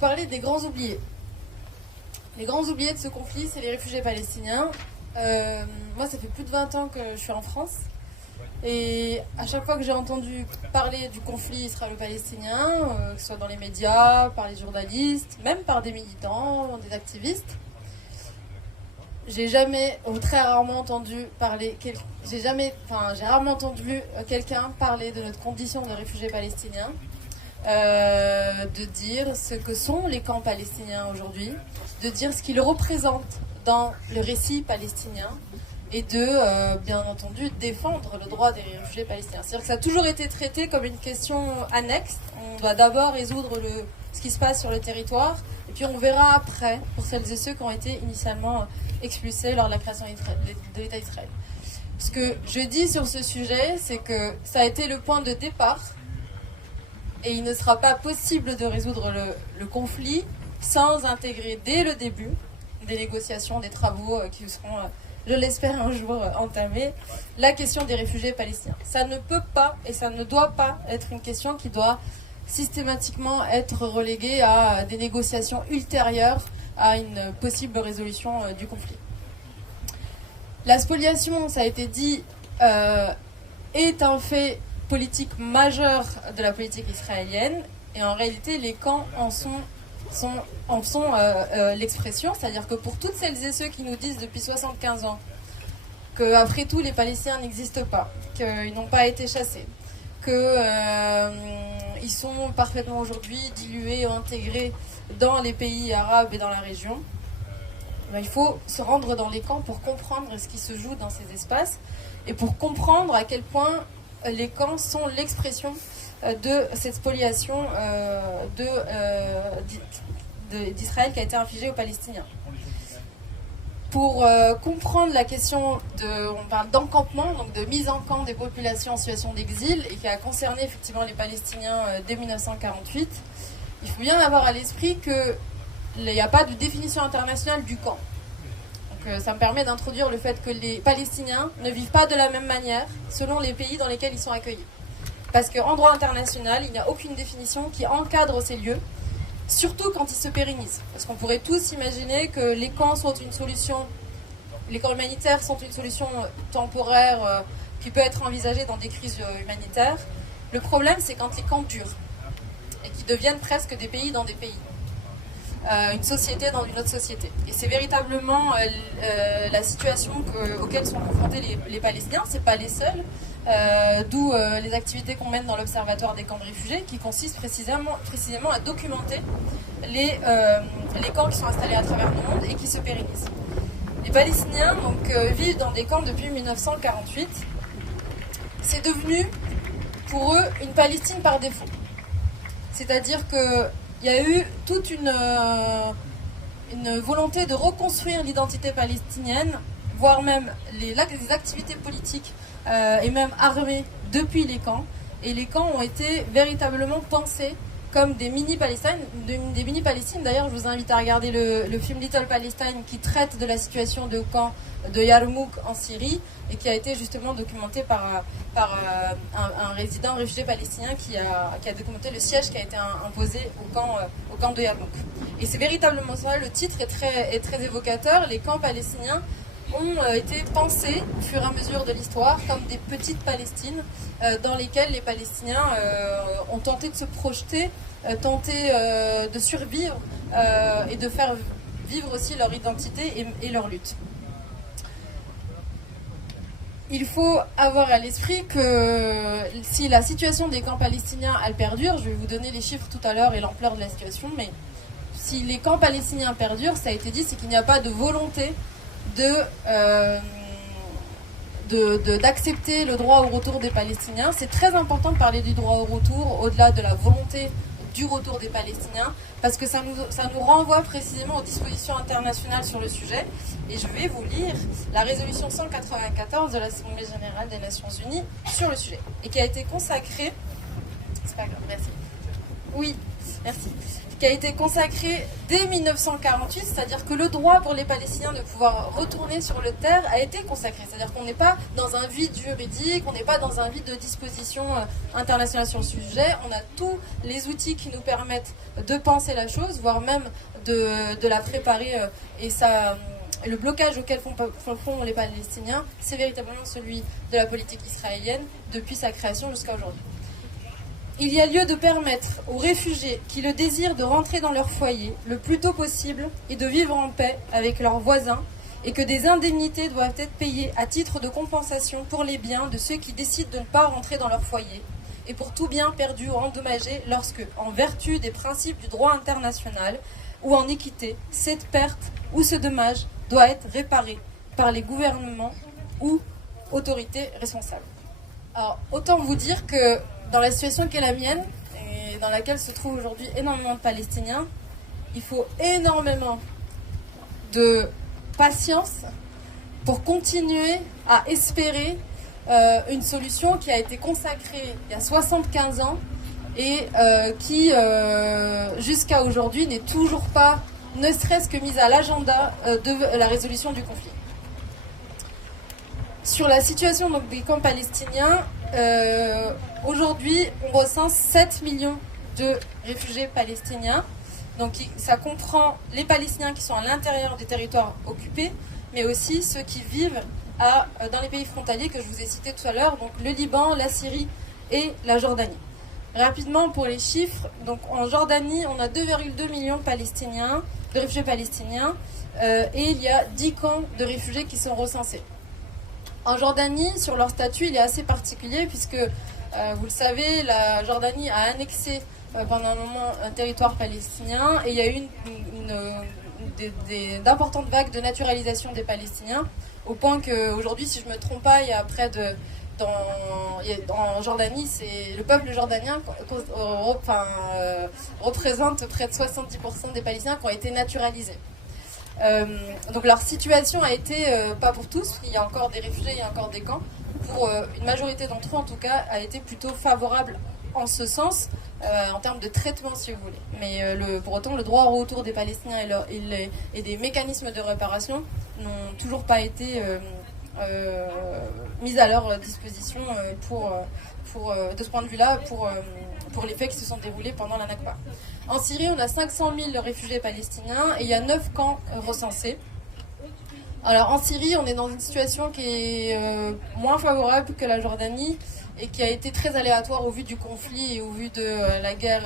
parler des grands oubliés. Les grands oubliés de ce conflit, c'est les réfugiés palestiniens. Moi, ça fait plus de 20 ans que je suis en France. Et à chaque fois que j'ai entendu parler du conflit israélo-palestinien, que ce soit dans les médias, par les journalistes, même par des militants, des activistes, j'ai très rarement entendu parler, j'ai rarement entendu quelqu'un parler de notre condition de réfugiés palestiniens, de dire ce que sont les camps palestiniens aujourd'hui, de dire ce qu'ils représentent dans le récit palestinien, et de, bien entendu, défendre le droit des réfugiés palestiniens. C'est-à-dire que ça a toujours été traité comme une question annexe. On doit d'abord résoudre ce qui se passe sur le territoire, et puis on verra après, pour celles et ceux qui ont été initialement expulsés lors de la création de l'État d'Israël. Ce que je dis sur ce sujet, c'est que ça a été le point de départ, et il ne sera pas possible de résoudre le conflit sans intégrer dès le début des négociations, des travaux qui seront... je l'espère un jour entamé, la question des réfugiés palestiniens. Ça ne peut pas et ça ne doit pas être une question qui doit systématiquement être reléguée à des négociations ultérieures à une possible résolution du conflit. La spoliation, ça a été dit, est un fait politique majeur de la politique israélienne, et en réalité les camps en sont l'expression, c'est-à-dire que pour toutes celles et ceux qui nous disent depuis 75 ans qu'après tout les Palestiniens n'existent pas, qu'ils n'ont pas été chassés, qu'ils sont parfaitement aujourd'hui dilués ou intégrés dans les pays arabes et dans la région, il faut se rendre dans les camps pour comprendre ce qui se joue dans ces espaces et pour comprendre à quel point les camps sont l'expression de cette spoliation d'Israël qui a été infligée aux Palestiniens. Pour comprendre la question on parle d'encampement, donc de mise en camp des populations en situation d'exil, et qui a concerné effectivement les Palestiniens dès 1948, il faut bien avoir à l'esprit qu'il n'y a pas de définition internationale du camp. Donc, ça me permet d'introduire le fait que les Palestiniens ne vivent pas de la même manière selon les pays dans lesquels ils sont accueillis. Parce qu'en droit international, il n'y a aucune définition qui encadre ces lieux, surtout quand ils se pérennisent. Parce qu'on pourrait tous imaginer que les camps sont une solution, les camps humanitaires sont une solution temporaire qui peut être envisagée dans des crises humanitaires. Le problème, c'est quand les camps durent et qu'ils deviennent presque des pays dans des pays. Une société dans une autre société. Et c'est véritablement la situation auquel sont confrontés les Palestiniens. C'est pas les seuls. D'où les activités qu'on mène dans l'Observatoire des camps de réfugiés, qui consistent précisément à documenter les camps qui sont installés à travers le monde et qui se pérennisent. Les Palestiniens vivent dans des camps depuis 1948. C'est devenu pour eux une Palestine par défaut. C'est-à-dire qu'il y a eu toute une volonté de reconstruire l'identité palestinienne, voire même les activités politiques et même armées depuis les camps. Et les camps ont été véritablement pensés comme des mini-Palestines. D'ailleurs, je vous invite à regarder le film Little Palestine qui traite de la situation de camp de Yarmouk en Syrie et qui a été justement documenté par un réfugié palestinien qui a documenté le siège qui a été imposé au camp de Yarmouk. Et c'est véritablement ça, le titre est très évocateur. Les camps palestiniens ont été pensés au fur et à mesure de l'histoire comme des petites Palestines dans lesquelles les Palestiniens ont tenté de se projeter, tenté de survivre et de faire vivre aussi leur identité et leur lutte. Il faut avoir à l'esprit que si la situation des camps palestiniens elle perdure, je vais vous donner les chiffres tout à l'heure et l'ampleur de la situation, mais si les camps palestiniens perdurent, ça a été dit, c'est qu'il n'y a pas de volonté d'accepter le droit au retour des Palestiniens. C'est très important de parler du droit au retour, au-delà de la volonté du retour des Palestiniens, parce que ça nous renvoie précisément aux dispositions internationales sur le sujet. Et je vais vous lire la résolution 194 de l'Assemblée générale des Nations Unies sur le sujet, et qui a été consacrée... C'est pas grave, merci. Oui, merci. Qui a été consacré dès 1948, c'est-à-dire que le droit pour les Palestiniens de pouvoir retourner sur le terre a été consacré. C'est-à-dire qu'on n'est pas dans un vide juridique, on n'est pas dans un vide de dispositions internationales sur le sujet. On a tous les outils qui nous permettent de penser la chose, voire même de la préparer. Et le blocage auquel font les Palestiniens, c'est véritablement celui de la politique israélienne depuis sa création jusqu'à aujourd'hui. Il y a lieu de permettre aux réfugiés qui le désirent de rentrer dans leur foyer le plus tôt possible et de vivre en paix avec leurs voisins, et que des indemnités doivent être payées à titre de compensation pour les biens de ceux qui décident de ne pas rentrer dans leur foyer et pour tout bien perdu ou endommagé lorsque, en vertu des principes du droit international ou en équité, cette perte ou ce dommage doit être réparé par les gouvernements ou autorités responsables. Alors, autant vous dire que dans la situation qui est la mienne, et dans laquelle se trouvent aujourd'hui énormément de Palestiniens, il faut énormément de patience pour continuer à espérer une solution qui a été consacrée il y a 75 ans et qui, jusqu'à aujourd'hui, n'est toujours pas, ne serait-ce que mise à l'agenda de la résolution du conflit. Sur la situation donc, des camps palestiniens, aujourd'hui, on recense 7 millions de réfugiés palestiniens. Donc ça comprend les Palestiniens qui sont à l'intérieur des territoires occupés, mais aussi ceux qui vivent dans les pays frontaliers que je vous ai cités tout à l'heure, donc le Liban, la Syrie et la Jordanie. Rapidement pour les chiffres, donc en Jordanie, on a 2,2 millions de réfugiés palestiniens, et il y a 10 camps de réfugiés qui sont recensés. En Jordanie, sur leur statut, il est assez particulier puisque, vous le savez, la Jordanie a annexé pendant un moment un territoire palestinien et il y a eu d'importantes vagues de naturalisation des Palestiniens au point qu'aujourd'hui, si je ne me trompe pas, il y a en Jordanie, le peuple jordanien représente près de 70% des Palestiniens qui ont été naturalisés. Donc leur situation a été, pas pour tous, il y a encore des réfugiés, il y a encore des camps, pour une majorité d'entre eux en tout cas, a été plutôt favorable en ce sens, en termes de traitement si vous voulez. Mais pour autant, le droit au retour des Palestiniens et des mécanismes de réparation n'ont toujours pas été mis à leur disposition de ce point de vue-là pour les faits qui se sont déroulés pendant la Nakba. En Syrie, on a 500 000 réfugiés palestiniens et il y a 9 camps recensés. Alors en Syrie, on est dans une situation qui est moins favorable que la Jordanie et qui a été très aléatoire au vu du conflit et au vu de la guerre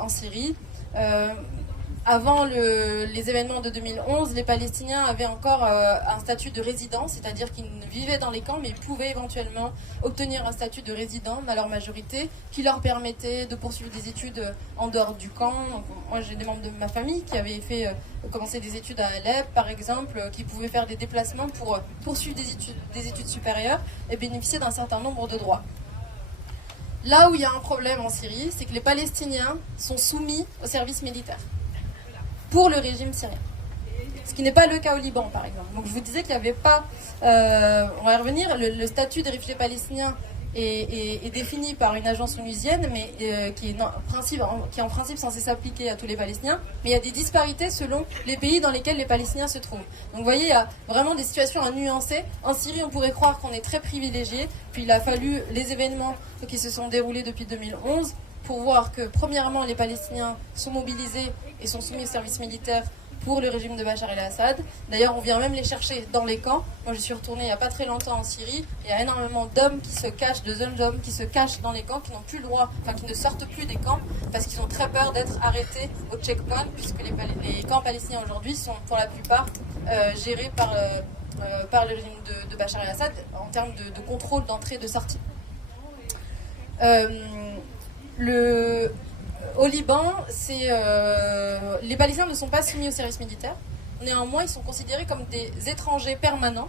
en Syrie. Avant les événements de 2011, les Palestiniens avaient encore un statut de résident, c'est-à-dire qu'ils vivaient dans les camps, mais ils pouvaient éventuellement obtenir un statut de résident, à leur majorité, qui leur permettait de poursuivre des études en dehors du camp. Donc, moi, j'ai des membres de ma famille qui avaient commencé des études à Alep, par exemple, qui pouvaient faire des déplacements pour poursuivre des études supérieures et bénéficier d'un certain nombre de droits. Là où il y a un problème en Syrie, c'est que les Palestiniens sont soumis au service militaire pour le régime syrien. Ce qui n'est pas le cas au Liban, par exemple. Donc je vous disais qu'il n'y avait pas... on va y revenir, le statut des réfugiés palestiniens est défini par une agence onusienne, mais qui est en principe censée s'appliquer à tous les Palestiniens. Mais il y a des disparités selon les pays dans lesquels les Palestiniens se trouvent. Donc vous voyez, il y a vraiment des situations à nuancer. En Syrie, on pourrait croire qu'on est très privilégié. Puis il a fallu les événements qui se sont déroulés depuis 2011 pour voir que, premièrement, les Palestiniens sont mobilisés et sont soumis au service militaire pour le régime de Bachar el-Assad. D'ailleurs, on vient même les chercher dans les camps. Moi, je suis retournée il n'y a pas très longtemps en Syrie. Il y a énormément d'hommes qui se cachent, de jeunes hommes qui se cachent dans les camps, qui n'ont plus le droit, qui ne sortent plus des camps, parce qu'ils ont très peur d'être arrêtés au checkpoint, puisque les camps palestiniens aujourd'hui sont, pour la plupart, gérés par le régime de Bachar el-Assad en termes de contrôle d'entrée et de sortie. Au Liban, les Palestiniens ne sont pas soumis au service militaire. Néanmoins, ils sont considérés comme des étrangers permanents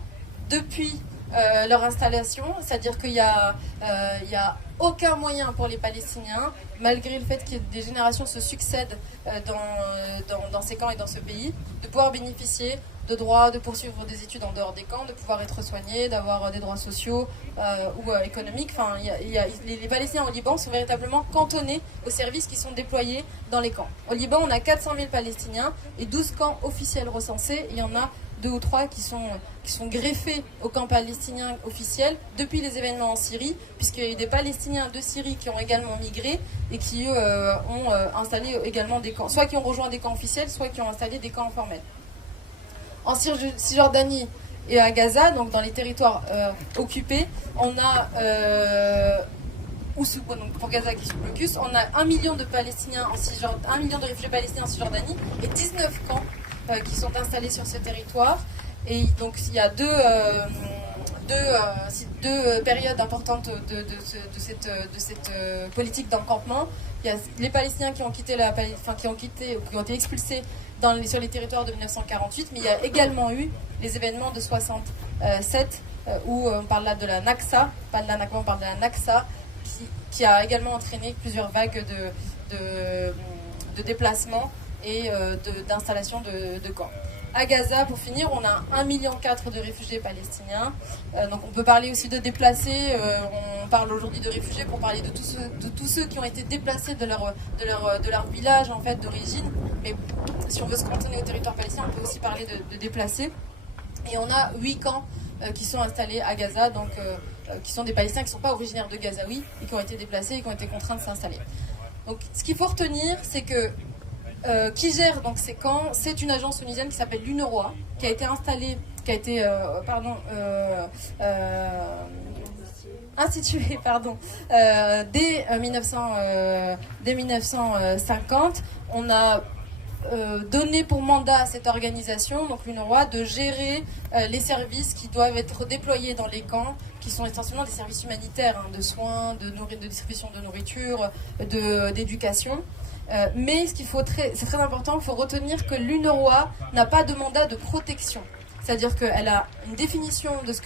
depuis leur installation, c'est-à-dire qu'il y a aucun moyen pour les Palestiniens, malgré le fait que des générations se succèdent dans ces camps et dans ce pays, de pouvoir bénéficier de droits de poursuivre des études en dehors des camps, de pouvoir être soignés, d'avoir des droits sociaux ou économiques. Enfin, les Palestiniens au Liban sont véritablement cantonnés aux services qui sont déployés dans les camps. Au Liban, on a 400 000 Palestiniens et 12 camps officiels recensés. Il y en a 2 ou 3 qui sont greffés aux camps palestiniens officiels depuis les événements en Syrie, puisqu'il y a eu des Palestiniens de Syrie qui ont également migré et qui ont installé également des camps, soit qui ont rejoint des camps officiels, soit qui ont installé des camps informels. En Cisjordanie et à Gaza, donc dans les territoires occupés, on a, donc pour Gaza qui est sous blocus, on a 1 million de Palestiniens 1 million de réfugiés palestiniens en Cisjordanie et 19 camps qui sont installés sur ce territoire. Et donc il y a deux périodes importantes de cette politique d'encampement. Il y a les Palestiniens qui ont quitté qui ont été expulsés sur les territoires de 1948, mais il y a également eu les événements de 67 où on parle là de la Naksa, pas de la Nakba, on parle de la Naksa, qui a également entraîné plusieurs vagues de déplacements et d'installation de camps. À Gaza, pour finir, on a 1,4 million de réfugiés palestiniens. Donc on peut parler aussi de déplacés. On parle aujourd'hui de réfugiés pour parler de tous ceux qui ont été déplacés de leur village en fait d'origine. Mais si on veut se cantonner au territoire palestinien, on peut aussi parler de déplacés. Et on a 8 camps qui sont installés à Gaza, donc qui sont des Palestiniens qui ne sont pas originaires de Gaza, oui, et qui ont été déplacés et qui ont été contraints de s'installer. Donc ce qu'il faut retenir, c'est que qui gère donc ces camps, c'est une agence tunisienne qui s'appelle l'UNRWA, qui a été installée, instituée dès 1950. On a donné pour mandat à cette organisation, donc l'UNRWA, de gérer les services qui doivent être déployés dans les camps, qui sont essentiellement des services humanitaires, de soins, de distribution de nourriture, d'éducation. Mais c'est très important, il faut retenir que l'UNRWA n'a pas de mandat de protection. C'est-à-dire qu'elle a une définition de ce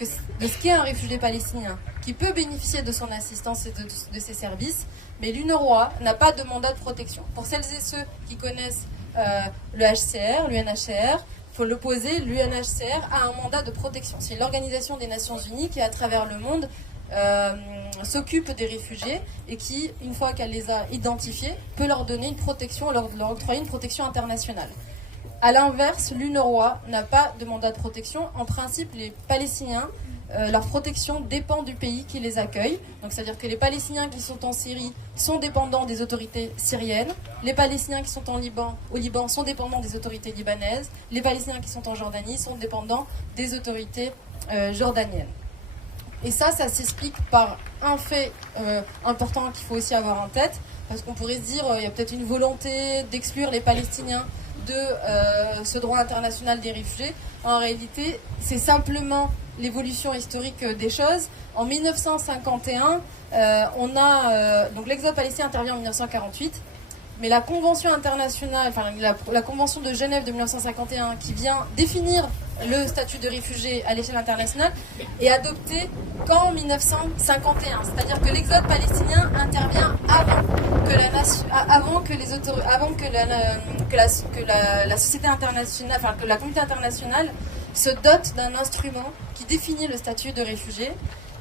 qu'est un réfugié palestinien qui peut bénéficier de son assistance et de ses services, mais l'UNRWA n'a pas de mandat de protection. Pour celles et ceux qui connaissent l'UNHCR, il faut l'opposer, l'UNHCR a un mandat de protection. C'est l'Organisation des Nations Unies qui, à travers le monde, s'occupe des réfugiés et qui, une fois qu'elle les a identifiés, peut leur donner une protection, leur octroyer une protection internationale. A l'inverse, l'UNRWA n'a pas de mandat de protection. En principe, les Palestiniens, leur protection dépend du pays qui les accueille. Donc, c'est-à-dire que les Palestiniens qui sont en Syrie sont dépendants des autorités syriennes. Les Palestiniens qui sont au Liban sont dépendants des autorités libanaises. Les Palestiniens qui sont en Jordanie sont dépendants des autorités jordaniennes. Et ça s'explique par un fait important qu'il faut aussi avoir en tête, parce qu'on pourrait se dire il y a peut-être une volonté d'exclure les Palestiniens de ce droit international des réfugiés. En réalité, c'est simplement l'évolution historique des choses. En 1951, donc l'exode palestinien intervient en 1948, mais la Convention internationale, la Convention de Genève de 1951, qui vient définir le statut de réfugié à l'échelle internationale, est adoptée qu'en 1951. C'est-à-dire que l'exode palestinien intervient avant que la société internationale, que la communauté internationale se dote d'un instrument qui définit le statut de réfugié.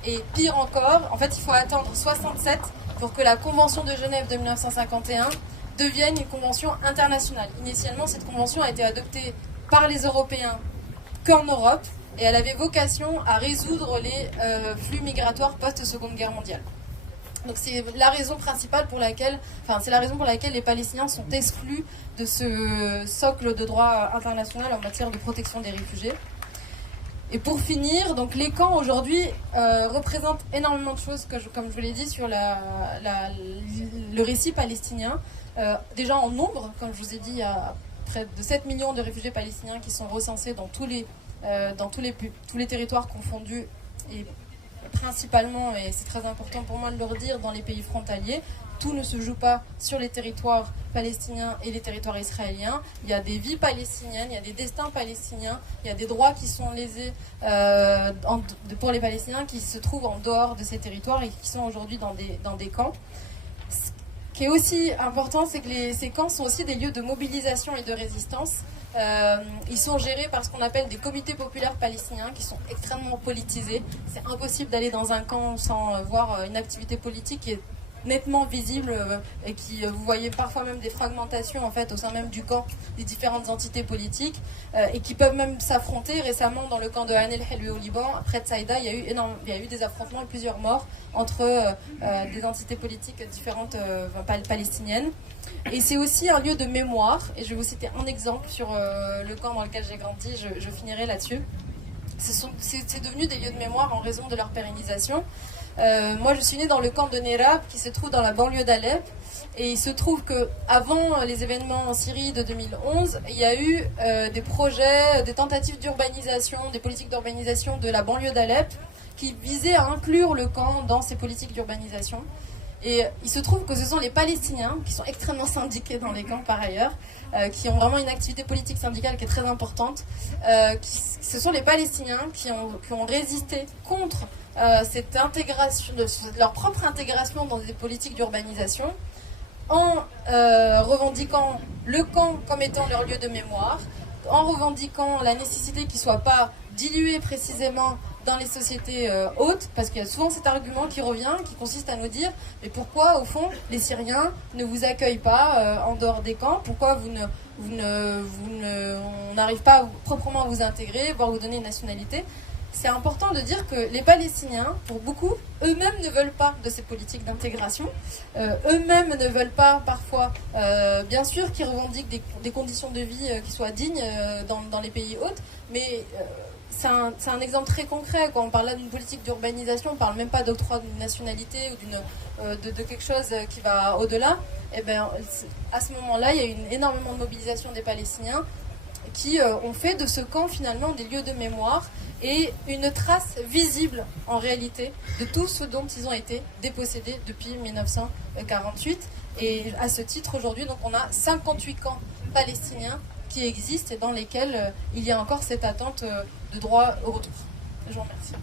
Et pire encore, en fait, il faut attendre 67 pour que la Convention de Genève de 1951 devienne une convention internationale. Initialement, cette convention a été adoptée par les Européens qu'en Europe, et elle avait vocation à résoudre les flux migratoires post-Seconde Guerre mondiale. Donc c'est la raison principale pour laquelle, les Palestiniens sont exclus de ce socle de droit international en matière de protection des réfugiés. Et pour finir, donc les camps aujourd'hui représentent énormément de choses, comme je vous l'ai dit, sur le récit palestinien. Déjà en nombre, comme je vous ai dit, il y a près de 7 millions de réfugiés palestiniens qui sont recensés dans tous les territoires confondus, et principalement, et c'est très important pour moi de le redire, dans les pays frontaliers. Tout ne se joue pas sur les territoires palestiniens et les territoires israéliens. Il y a des vies palestiniennes, il y a des destins palestiniens, il y a des droits qui sont lésés pour les Palestiniens qui se trouvent en dehors de ces territoires et qui sont aujourd'hui dans des camps. Ce qui est aussi important, c'est que ces camps sont aussi des lieux de mobilisation et de résistance. Ils sont gérés par ce qu'on appelle des comités populaires palestiniens qui sont extrêmement politisés. C'est impossible d'aller dans un camp sans voir une activité politique qui est nettement visible et qui vous voyez parfois même des fragmentations en fait au sein même du camp des différentes entités politiques et qui peuvent même s'affronter. Récemment dans le camp de Han el-Helwi au Liban, près de Saïda, il y a eu des affrontements et plusieurs morts entre des entités politiques différentes palestiniennes. Et c'est aussi un lieu de mémoire, et je vais vous citer un exemple sur le camp dans lequel j'ai grandi, je finirai là-dessus. C'est devenu des lieux de mémoire en raison de leur pérennisation. Moi, je suis née dans le camp de Nerab, qui se trouve dans la banlieue d'Alep. Et il se trouve qu'avant les événements en Syrie de 2011, il y a eu des projets, des tentatives d'urbanisation, des politiques d'urbanisation de la banlieue d'Alep, qui visaient à inclure le camp dans ces politiques d'urbanisation. Et il se trouve que ce sont les Palestiniens, qui sont extrêmement syndiqués dans les camps par ailleurs, qui ont vraiment une activité politique syndicale qui est très importante. Ce sont les Palestiniens qui ont résisté contre cette intégration, leur propre intégration dans des politiques d'urbanisation, en revendiquant le camp comme étant leur lieu de mémoire, en revendiquant la nécessité qu'il ne soit pas dilué précisément dans les sociétés hautes, parce qu'il y a souvent cet argument qui revient, qui consiste à nous dire mais pourquoi au fond les Syriens ne vous accueillent pas en dehors des camps, pourquoi on n'arrive pas proprement à vous intégrer, voire vous donner une nationalité. C'est important de dire que les Palestiniens, pour beaucoup, eux-mêmes ne veulent pas de ces politiques d'intégration. Eux-mêmes ne veulent pas, parfois, bien sûr, qu'ils revendiquent des conditions de vie qui soient dignes dans les pays hôtes, mais c'est un exemple très concret. Quand on parle là d'une politique d'urbanisation, on ne parle même pas d'octroi d'une nationalité ou de quelque chose qui va au-delà. Et bien, à ce moment-là, il y a eu énormément de mobilisation des Palestiniens qui ont fait de ce camp finalement des lieux de mémoire et une trace visible en réalité de tout ce dont ils ont été dépossédés depuis 1948. Et à ce titre, aujourd'hui, donc, on a 58 camps palestiniens qui existent et dans lesquels il y a encore cette attente de droit au retour. Je vous remercie.